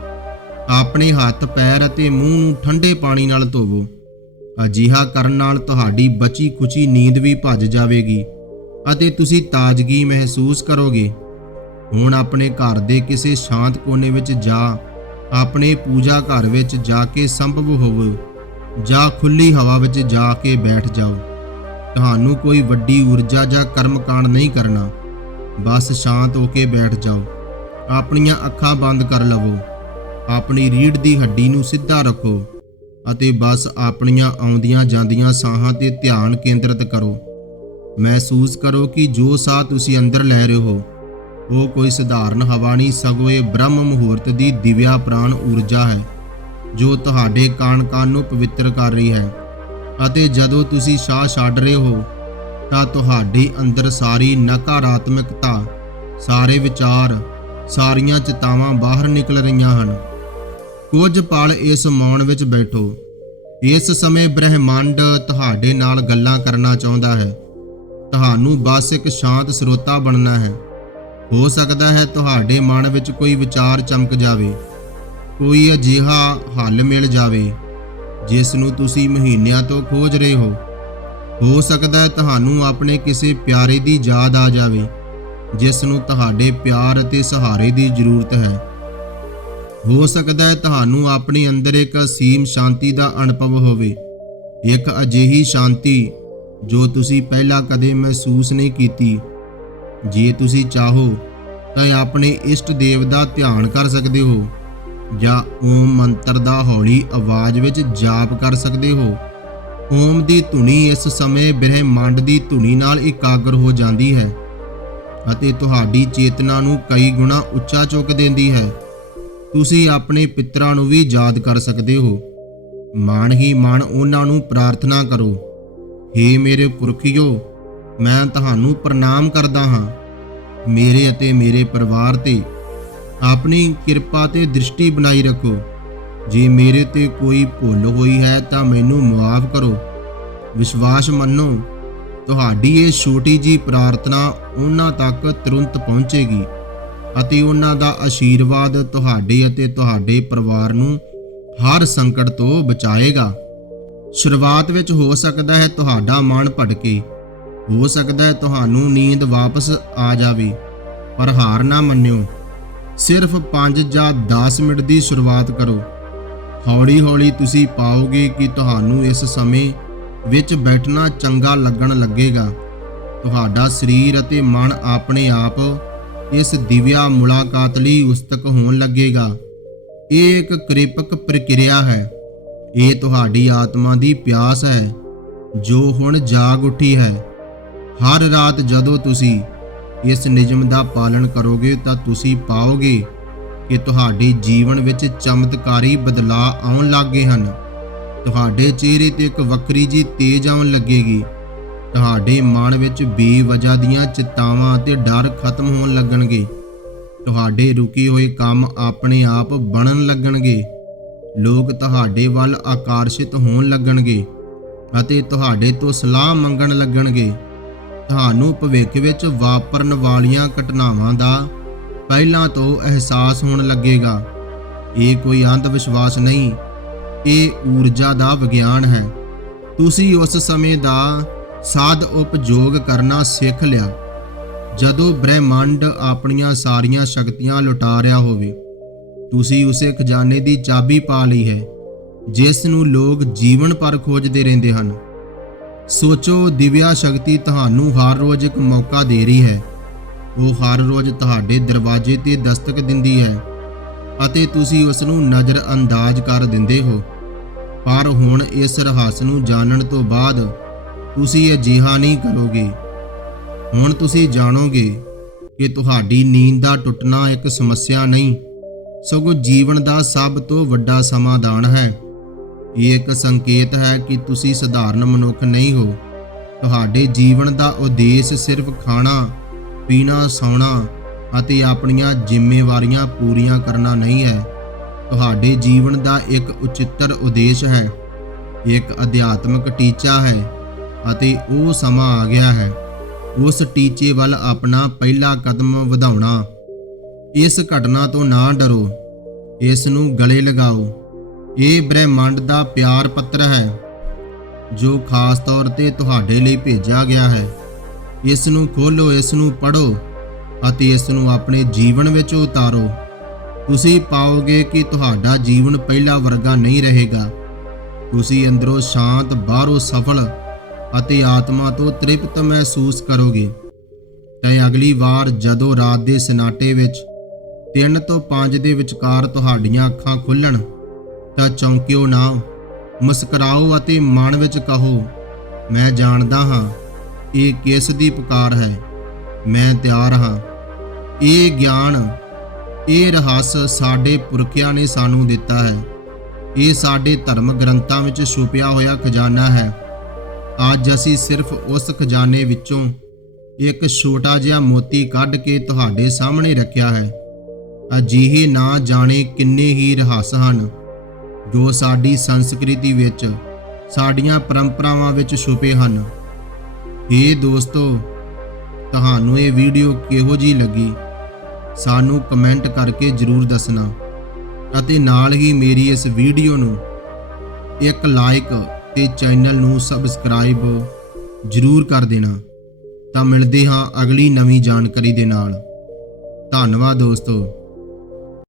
S1: ਆਪਣੇ ਹੱਥ, ਪੈਰ ਅਤੇ ਮੂੰਹ ਨੂੰ ਠੰਡੇ ਪਾਣੀ ਨਾਲ ਧੋਵੋ। ਅਜਿਹਾ ਕਰਨ ਨਾਲ ਤੁਹਾਡੀ ਬਚੀ ਖੁਚੀ ਨੀਂਦ ਵੀ ਭੱਜ ਜਾਵੇਗੀ ਅਤੇ ਤੁਸੀਂ ਤਾਜ਼ਗੀ ਮਹਿਸੂਸ ਕਰੋਗੇ। ਹੁਣ ਆਪਣੇ ਘਰ ਦੇ ਕਿਸੇ ਸ਼ਾਂਤ ਕੋਨੇ ਵਿੱਚ ਜਾ, ਆਪਣੇ ਪੂਜਾ ਘਰ ਵਿੱਚ ਜਾ ਕੇ ਸੰਭਵ ਹੋਵੋ, ਜਾਂ ਖੁੱਲੀ ਹਵਾ ਵਿੱਚ ਜਾ ਕੇ ਬੈਠ ਜਾਓ। ਤੁਹਾਨੂੰ ਕੋਈ ਵੱਡੀ ਊਰਜਾ ਜਾਂ ਕਰਮਕਾਂਡ ਨਹੀਂ ਕਰਨਾ। ਬਸ ਸ਼ਾਂਤ ਹੋ ਕੇ ਬੈਠ ਜਾਓ। ਆਪਣੀਆਂ ਅੱਖਾਂ ਬੰਦ ਕਰ ਲਵੋ। ਆਪਣੀ ਰੀੜ ਦੀ ਹੱਡੀ ਨੂੰ ਸਿੱਧਾ ਰੱਖੋ। ਅਤੇ ਬਸ ਆਪਣੀਆਂ ਆਉਂਦੀਆਂ ਜਾਂਦੀਆਂ ਸਾਹਾਂ ਤੇ ਧਿਆਨ ਕੇਂਦਰਿਤ ਕਰੋ। ਮਹਿਸੂਸ ਕਰੋ ਕਿ ਜੋ ਸਾਹ ਤੁਸੀਂ ਅੰਦਰ ਲੈ ਰਹੇ ਹੋ, ਉਹ ਕੋਈ ਸਧਾਰਨ ਹਵਾ ਨਹੀਂ, ਸਗੋਂ ਇਹ ਬ੍ਰਹਮ ਮੁਹੂਰਤ ਦੀ ਦਿਵਿਆ ਪ੍ਰਾਣ ਊਰਜਾ ਹੈ, ਜੋ ਤੁਹਾਡੇ ਕਾਨ ਕਾਨ ਨੂੰ ਪਵਿੱਤਰ ਕਰ ਰਹੀ ਹੈ। ਅਤੇ ਜਦੋਂ ਤੁਸੀਂ ਸਾਹ ਛੱਡ ਰਹੇ ਹੋ, ਤਾਂ ਤੁਹਾਡੇ ਅੰਦਰ ਸਾਰੀ ਨਕਾਰਾਤਮਕਤਾ, ਸਾਰੇ ਵਿਚਾਰ, ਸਾਰੀਆਂ ਚਿਤਾਵਾਂ ਬਾਹਰ ਨਿਕਲ ਰਹੀਆਂ ਹਨ। ਕੁਝ ਪਲ ਇਸ ਮੌਨ ਵਿੱਚ ਬੈਠੋ। ਇਸ ਸਮੇਂ ਬ੍ਰਹਿਮੰਡ ਤੁਹਾਡੇ ਨਾਲ ਗੱਲਾਂ ਕਰਨਾ ਚਾਹੁੰਦਾ ਹੈ। ਤੁਹਾਨੂੰ ਬਸ ਇੱਕ ਸ਼ਾਂਤ ਸਰੋਤਾ ਬਣਨਾ ਹੈ। ਹੋ ਸਕਦਾ ਹੈ ਤੁਹਾਡੇ ਮਨ ਵਿੱਚ ਕੋਈ ਵਿਚਾਰ ਚਮਕ ਜਾਵੇ। ਕੋਈ ਅਜਿਹਾ ਹੱਲ ਮਿਲ ਜਾਵੇ, ਜਿਸ ਨੂੰ ਤੁਸੀਂ ਮਹੀਨਿਆਂ ਤੋਂ ਖੋਜ ਰਹੇ ਹੋ। ਹੋ ਸਕਦਾ ਹੈ ਤੁਹਾਨੂੰ ਆਪਣੇ ਕਿਸੇ ਪਿਆਰੇ ਦੀ ਯਾਦ ਆ ਜਾਵੇ, ਜਿਸ ਨੂੰ ਤੁਹਾਡੇ ਪਿਆਰ ਅਤੇ ਸਹਾਰੇ ਦੀ ਜ਼ਰੂਰਤ ਹੈ। ਹੋ ਸਕਦਾ ਹੈ ਤੁਹਾਨੂੰ ਆਪਣੇ ਅੰਦਰ ਇੱਕ ਅਸੀਮ ਸ਼ਾਂਤੀ ਦਾ ਅਨੁਭਵ ਹੋਵੇ। ਇੱਕ ਅਜਿਹੀ ਸ਼ਾਂਤੀ ਜੋ ਤੁਸੀਂ ਪਹਿਲਾਂ ਕਦੇ ਮਹਿਸੂਸ ਨਹੀਂ ਕੀਤੀ। ਜੇ ਤੁਸੀਂ ਚਾਹੋ ਤਾਂ ਆਪਣੇ ਇਸ਼ਟ ਦੇਵ ਦਾ ਧਿਆਨ ਕਰ ਸਕਦੇ ਹੋ ਜਾਂ ਓਮ ਮੰਤਰ ਦਾ ਹੌਲੀ ਆਵਾਜ਼ ਵਿੱਚ ਜਾਪ ਕਰ ਸਕਦੇ ਹੋ। ਓਮ ਦੀ ਧੁਨੀ ਇਸ ਸਮੇਂ ਬ੍ਰਹਿਮੰਡ ਦੀ ਧੁਨੀ ਨਾਲ ਇਕਾਗਰ ਹੋ ਜਾਂਦੀ ਹੈ ਅਤੇ ਤੁਹਾਡੀ ਚੇਤਨਾ ਨੂੰ ਕਈ ਗੁਣਾ ਉੱਚਾ ਚੁੱਕ ਦਿੰਦੀ ਹੈ। ਤੁਸੀਂ ਆਪਣੇ ਪਿੱਤਰਾਂ ਨੂੰ ਵੀ ਯਾਦ ਕਰ ਸਕਦੇ ਹੋ। ਮਾਣ ਹੀ ਮਨ ਉਹਨਾਂ ਨੂੰ ਪ੍ਰਾਰਥਨਾ ਕਰੋ। हे ਮੇਰੇ ਪੁਰਖਿਓ, ਮੈਂ ਤੁਹਾਨੂੰ ਪ੍ਰਣਾਮ ਕਰਦਾ ਹਾਂ। ਮੇਰੇ ਅਤੇ ਮੇਰੇ ਪਰਿਵਾਰ ਤੇ ਆਪਣੀ ਕਿਰਪਾ ਤੇ ਦ੍ਰਿਸ਼ਟੀ ਬਣਾਈ ਰੱਖੋ। ਜੇ ਮੇਰੇ ਤੇ ਕੋਈ ਭੁੱਲ ਹੋਈ ਹੈ ਤਾਂ ਮੈਨੂੰ ਮਾਫ ਕਰੋ। ਵਿਸ਼ਵਾਸ ਮੰਨੋ, ਤੁਹਾਡੀ ਇਹ ਛੋਟੀ ਜੀ ਪ੍ਰਾਰਥਨਾ ਉਹਨਾਂ ਤੱਕ ਤੁਰੰਤ ਪਹੁੰਚੇਗੀ। ਅਤੇ ਉਹਨਾਂ ਦਾ ਆਸ਼ੀਰਵਾਦ ਤੁਹਾਡੇ ਅਤੇ ਤੁਹਾਡੇ ਪਰਿਵਾਰ ਨੂੰ ਹਰ ਸੰਕਟ ਤੋਂ ਬਚਾਏਗਾ। ਸ਼ੁਰੂਆਤ ਵਿੱਚ ਹੋ ਸਕਦਾ ਹੈ ਤੁਹਾਡਾ ਮਨ ਭਟਕੇ। ਹੋ ਸਕਦਾ ਹੈ ਤੁਹਾਨੂੰ ਨੀਂਦ ਵਾਪਸ ਆ ਜਾਵੇ, ਪਰ ਹਾਰ ਨਾ ਮੰਨਿਓ। ਸਿਰਫ 5 ਜਾਂ 10 ਮਿੰਟ ਦੀ ਸ਼ੁਰੂਆਤ ਕਰੋ। ਹੌਲੀ-ਹੌਲੀ ਤੁਸੀਂ ਪਾਓਗੇ ਕਿ ਤੁਹਾਨੂੰ ਇਸ ਸਮੇਂ ਵਿੱਚ ਬੈਠਣਾ ਚੰਗਾ ਲੱਗਣ ਲੱਗੇਗਾ। ਤੁਹਾਡਾ ਸਰੀਰ ਅਤੇ ਮਨ ਆਪਣੇ ਆਪ ਇਸ ਦਿਵਿਆ ਮੁਲਾਕਾਤ ਲਈ ਉਸਤਕ ਹੋਣ ਲੱਗੇਗਾ। ਇਹ ਇੱਕ ਕ੍ਰਿਪਕ ਪ੍ਰਕਿਰਿਆ ਹੈ। ਇਹ ਤੁਹਾਡੀ ਆਤਮਾ ਦੀ ਪਿਆਸ ਹੈ, ਜੋ ਹੁਣ ਜਾਗ ਉੱਠੀ ਹੈ। ਹਰ ਰਾਤ ਜਦੋਂ ਤੁਸੀਂ ਇਸ ਨਿਯਮ ਦਾ ਪਾਲਣ ਕਰੋਗੇ ਤਾਂ ਤੁਸੀਂ ਪਾਓਗੇ ਕਿ ਤੁਹਾਡੇ ਜੀਵਨ ਵਿੱਚ ਚਮਤਕਾਰੀ ਬਦਲਾਅ ਆਉਣ ਲੱਗੇ ਹਨ। ਤੁਹਾਡੇ ਚਿਹਰੇ ਤੇ ਇੱਕ ਵੱਖਰੀ ਜੀ ਤੇਜ ਆਉਣ ਲੱਗੇਗੀ। ਤੁਹਾਡੇ ਮਨ ਵਿੱਚ ਬੇਵਜ੍ਹਾ ਦੀਆਂ ਚਿੰਤਾਵਾਂ ਅਤੇ ਡਰ ਖਤਮ ਹੋਣ ਲੱਗਣਗੇ। ਤੁਹਾਡੇ ਰੁਕੇ ਹੋਏ ਕੰਮ ਆਪਣੇ ਆਪ ਬਣਨ ਲੱਗਣਗੇ। ਲੋਕ ਤੁਹਾਡੇ ਵੱਲ ਆਕਰਸ਼ਿਤ ਹੋਣ ਲੱਗਣਗੇ ਅਤੇ ਤੁਹਾਡੇ ਤੋਂ ਸਲਾਹ ਮੰਗਣ ਲੱਗਣਗੇ। ਤੁਹਾਨੂੰ ਭਵਿੱਖ ਵਿੱਚ ਵਾਪਰਨ ਵਾਲੀਆਂ ਘਟਨਾਵਾਂ ਦਾ ਪਹਿਲਾਂ ਤੋਂ ਅਹਿਸਾਸ ਹੋਣ ਲੱਗੇਗਾ। ਇਹ ਕੋਈ ਅੰਧ ਵਿਸ਼ਵਾਸ ਨਹੀਂ, ਇਹ ਊਰਜਾ ਦਾ ਵਿਗਿਆਨ ਹੈ। ਤੁਸੀਂ ਉਸ ਸਮੇਂ ਦਾ ਸਾਧ ਉਪਯੋਗ ਕਰਨਾ ਸਿੱਖ ਲਿਆ। ਜਦੋਂ ਬ੍ਰਹਿਮੰਡ ਆਪਣੀਆਂ ਸਾਰੀਆਂ ਸ਼ਕਤੀਆਂ ਲੁਟਾ ਰਿਹਾ ਹੋਵੇ, ਤੁਸੀਂ ਉਸੇ ਖਜ਼ਾਨੇ ਦੀ ਚਾਬੀ ਪਾ ਲਈ ਹੈ, ਜਿਸ ਨੂੰ ਲੋਕ ਜੀਵਨ ਭਰ ਖੋਜਦੇ ਰਹਿੰਦੇ ਹਨ। ਸੋਚੋ, ਦਿਵਿਆ ਸ਼ਕਤੀ ਤੁਹਾਨੂੰ ਹਰ ਰੋਜ਼ ਇੱਕ ਮੌਕਾ ਦੇ ਰਹੀ ਹੈ। ਉਹ ਹਰ ਰੋਜ਼ ਤੁਹਾਡੇ ਦਰਵਾਜ਼ੇ ਤੇ ਦਸਤਕ ਦਿੰਦੀ ਹੈ ਅਤੇ ਤੁਸੀਂ ਉਸ ਨੂੰ ਨਜ਼ਰ ਅੰਦਾਜ਼ ਕਰ ਦਿੰਦੇ ਹੋ। ਪਰ ਹੁਣ ਇਸ ਰਹੱਸ ਨੂੰ ਜਾਣਨ ਤੋਂ ਬਾਅਦ ਤੁਸੀਂ ਅਜਿਹਾ ਨਹੀਂ ਕਰੋਗੇ। ਹੁਣ ਤੁਸੀਂ ਜਾਣੋਗੇ ਕਿ ਤੁਹਾਡੀ ਨੀਂਦ ਦਾ ਟੁੱਟਣਾ ਇੱਕ ਸਮੱਸਿਆ ਨਹੀਂ, ਸਗੋਂ ਜੀਵਨ ਦਾ ਸਭ ਤੋਂ ਵੱਡਾ ਸਮਾਧਾਨ ਹੈ। ਇਹ ਇੱਕ ਸੰਕੇਤ ਹੈ ਕਿ ਤੁਸੀਂ ਸਧਾਰਨ ਮਨੁੱਖ ਨਹੀਂ ਹੋ। ਤੁਹਾਡੇ ਜੀਵਨ ਦਾ ਉਦੇਸ਼ ਸਿਰਫ ਖਾਣਾ, ਪੀਣਾ, ਸੌਣਾ ਅਤੇ ਆਪਣੀਆਂ ਜ਼ਿੰਮੇਵਾਰੀਆਂ ਪੂਰੀਆਂ ਕਰਨਾ ਨਹੀਂ ਹੈ। ਤੁਹਾਡੇ ਜੀਵਨ ਦਾ ਇੱਕ ਉਚਿੱਤਰ ਉਦੇਸ਼ ਹੈ। ਇੱਕ ਅਧਿਆਤਮਿਕ ਟੀਚਾ ਹੈ। ਅਤੇ ਉਹ ਸਮਾਂ ਆ ਗਿਆ ਹੈ। ਉਸ ਟੀਚੇ ਵੱਲ ਆਪਣਾ ਪਹਿਲਾ ਕਦਮ ਵਧਾਉਣਾ। ਇਸ ਘਟਨਾ ਤੋਂ ਨਾ ਡਰੋ। ਇਸ ਨੂੰ ਗਲੇ ਲਗਾਓ। ਇਹ ਬ੍ਰਹਿਮੰਡ ਦਾ ਪਿਆਰ ਪੱਤਰ ਹੈ, ਜੋ ਖਾਸ ਤੌਰ ਤੇ ਤੁਹਾਡੇ ਲਈ ਭੇਜਿਆ ਗਿਆ ਹੈ। ਇਸ ਨੂੰ ਖੋਲੋ ਇਸ ਨੂੰ ਪੜ੍ਹੋ ਅਤੇ ਇਸ ਨੂੰ ਆਪਣੇ ਜੀਵਨ ਵਿੱਚ ਉਤਾਰੋ। ਤੁਸੀਂ ਪਾਓਗੇ ਕਿ ਤੁਹਾਡਾ ਜੀਵਨ ਪਹਿਲਾ ਵਰਗਾ ਨਹੀਂ ਰਹੇਗਾ। ਤੁਸੀਂ ਅੰਦਰੋਂ ਸ਼ਾਂਤ, ਬਾਹਰੋਂ ਸਫਲ ਅਤੇ ਆਤਮਾ ਤੋਂ ਤ੍ਰਿਪਤ ਮਹਿਸੂਸ ਕਰੋਗੇ। ਤੇ ਅਗਲੀ ਵਾਰ ਜਦੋਂ ਰਾਤ ਦੇ ਸਨਾਟੇ ਵਿੱਚ 3 ਤੋਂ 5 ਦੇ ਵਿਚਕਾਰ ਤੁਹਾਡੀਆਂ ਅੱਖਾਂ ਖੁੱਲਣ, ਤਾਂ ਚੌਂਕਿਓ ਨਾ, ਮੁਸਕਰਾਓ ਅਤੇ ਮਨ ਵਿੱਚ ਕਹੋ, ਮੈਂ ਜਾਣਦਾ ਹਾਂ, ਇਹ ਕਿਸ ਦੀ ਪੁਕਾਰ ਹੈ? ਮੈਂ ਤਿਆਰ ਹਾਂ। ਇਹ ਗਿਆਨ, ਇਹ ਰਹੱਸ ਸਾਡੇ ਪੁਰਖਿਆਂ ਨੇ ਸਾਨੂੰ ਦਿੱਤਾ ਹੈ। ਇਹ ਸਾਡੇ ਧਰਮ ਗ੍ਰੰਥਾਂ ਵਿੱਚ ਛੁਪਿਆ ਹੋਇਆ ਖਜ਼ਾਨਾ ਹੈ। ਅੱਜ ਅਸੀਂ ਸਿਰਫ ਉਸ ਖਜ਼ਾਨੇ ਵਿੱਚੋਂ ਇੱਕ ਛੋਟਾ ਜਿਹਾ ਮੋਤੀ ਕੱਢ ਕੇ ਤੁਹਾਡੇ ਸਾਹਮਣੇ ਰੱਖਿਆ ਹੈ। ਅਜਿਹੇ ਨਾ ਜਾਣੇ ਕਿੰਨੇ ਹੀ ਰਹੱਸ ਹਨ, ਜੋ ਸਾਡੀ ਸੰਸਕ੍ਰਿਤੀ ਵਿੱਚ, ਸਾਡੀਆਂ ਪਰੰਪਰਾਵਾਂ ਵਿੱਚ ਛੁਪੇ ਹਨ। ਇਹ ਦੋਸਤੋ, ਤੁਹਾਨੂੰ ਇਹ ਵੀਡੀਓ ਕਿਹੋ ਜੀ ਲੱਗੀ? ਸਾਨੂੰ ਕਮੈਂਟ ਕਰਕੇ ਜਰੂਰ ਦੱਸਣਾ ਅਤੇ ਨਾਲ ਹੀ ਮੇਰੀ ਇਸ ਵੀਡੀਓ ਨੂੰ ਇੱਕ ਲਾਈਕ ਤੇ ਚੈਨਲ ਨੂੰ ਸਬਸਕ੍ਰਾਈਬ ਜਰੂਰ ਕਰ ਦੇਣਾ, ਤਾਂ ਮਿਲਦੇ ਹਾਂ ਅਗਲੀ ਨਵੀਂ ਜਾਣਕਾਰੀ ਦੇ ਨਾਲ। ਧੰਨਵਾਦ ਦੋਸਤੋ।